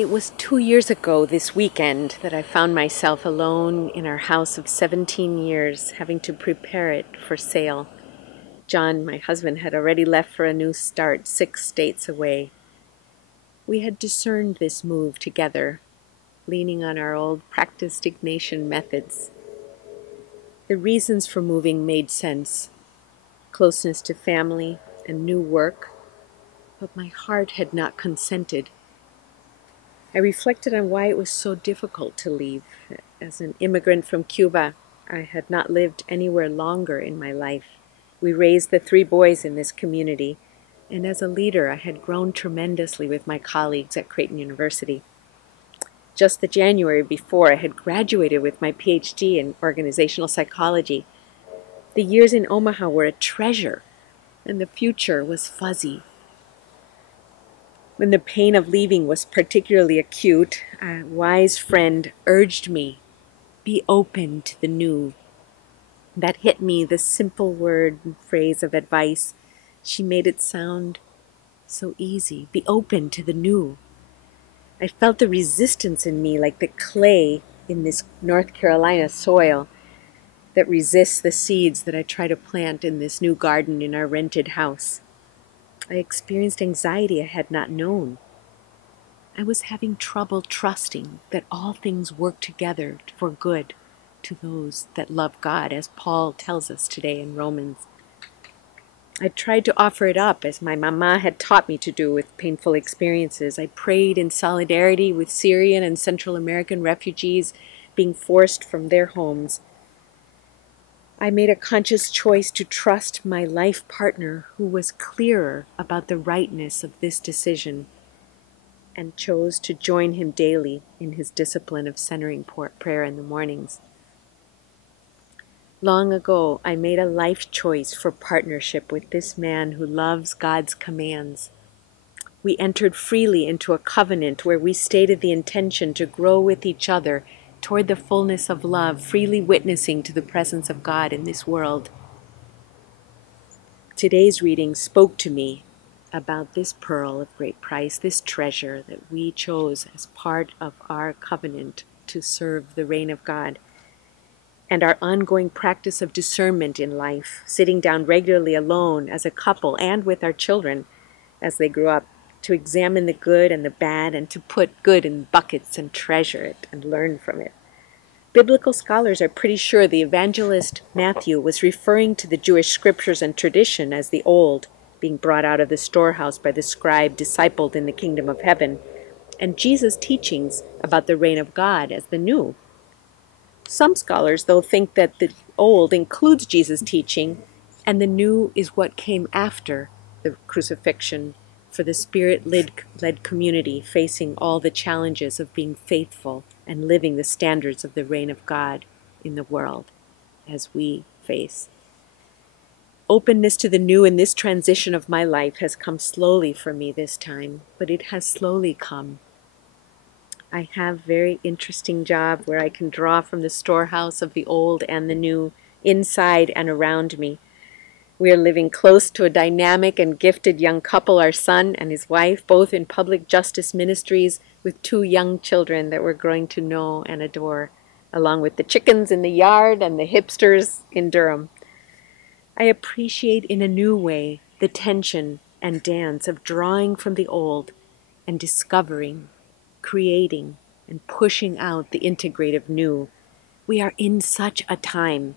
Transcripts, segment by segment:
It was 2 years ago this weekend that I found myself alone in our house of 17 years, having to prepare it for sale. John, my husband, had already left for a new start 6 states away. We had discerned this move together, leaning on our old practiced Ignatian methods. The reasons for moving made sense: closeness to family and new work, but my heart had not consented. I reflected on why it was so difficult to leave. As an immigrant from Cuba, I had not lived anywhere longer in my life. We raised the 3 boys in this community, and as a leader, I had grown tremendously with my colleagues at Creighton University. Just the January before, I had graduated with my PhD in organizational psychology. The years in Omaha were a treasure, and the future was fuzzy. When the pain of leaving was particularly acute, a wise friend urged me, be open to the new. That hit me, the simple word and phrase of advice. She made it sound so easy. Be open to the new. I felt the resistance in me like the clay in this North Carolina soil that resists the seeds that I try to plant in this new garden in our rented house. I experienced anxiety I had not known. I was having trouble trusting that all things work together for good to those that love God, as Paul tells us today in Romans. I tried to offer it up, as my mama had taught me to do with painful experiences. I prayed in solidarity with Syrian and Central American refugees being forced from their homes. I made a conscious choice to trust my life partner, who was clearer about the rightness of this decision, and chose to join him daily in his discipline of centering prayer in the mornings. Long ago, I made a life choice for partnership with this man who loves God's commands. We entered freely into a covenant where we stated the intention to grow with each other toward the fullness of love, freely witnessing to the presence of God in this world. Today's reading spoke to me about this pearl of great price, this treasure that we chose as part of our covenant to serve the reign of God, and our ongoing practice of discernment in life, sitting down regularly alone as a couple and with our children as they grew up, to examine the good and the bad and to put good in buckets and treasure it and learn from it. Biblical scholars are pretty sure the evangelist Matthew was referring to the Jewish scriptures and tradition as the old, being brought out of the storehouse by the scribe discipled in the kingdom of heaven, and Jesus' teachings about the reign of God as the new. Some scholars, though, think that the old includes Jesus' teaching, and the new is what came after the crucifixion for the Spirit-led community facing all the challenges of being faithful and living the standards of the reign of God in the world as we face. Openness to the new in this transition of my life has come slowly for me this time, but it has slowly come. I have a very interesting job where I can draw from the storehouse of the old and the new inside and around me. We are living close to a dynamic and gifted young couple, our son and his wife, both in public justice ministries with 2 young children that we're growing to know and adore, along with the chickens in the yard and the hipsters in Durham. I appreciate in a new way the tension and dance of drawing from the old and discovering, creating, and pushing out the integrative new. We are in such a time.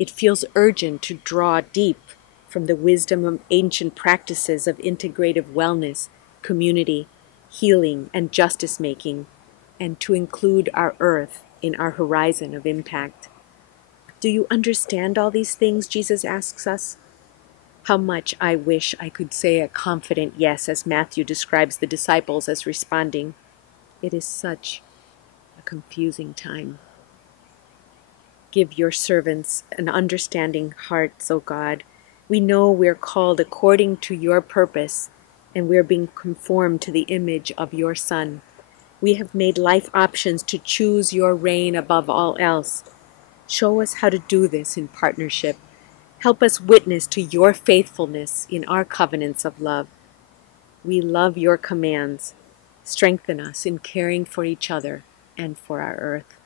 It feels urgent to draw deep from the wisdom of ancient practices of integrative wellness, community, healing, and justice-making, and to include our earth in our horizon of impact. Do you understand all these things, Jesus asks us? How much I wish I could say a confident yes, as Matthew describes the disciples as responding. It is such a confusing time. Give your servants an understanding heart, O God. We know we're called according to your purpose, and we're being conformed to the image of your Son. We have made life options to choose your reign above all else. Show us how to do this in partnership. Help us witness to your faithfulness in our covenants of love. We love your commands. Strengthen us in caring for each other and for our earth.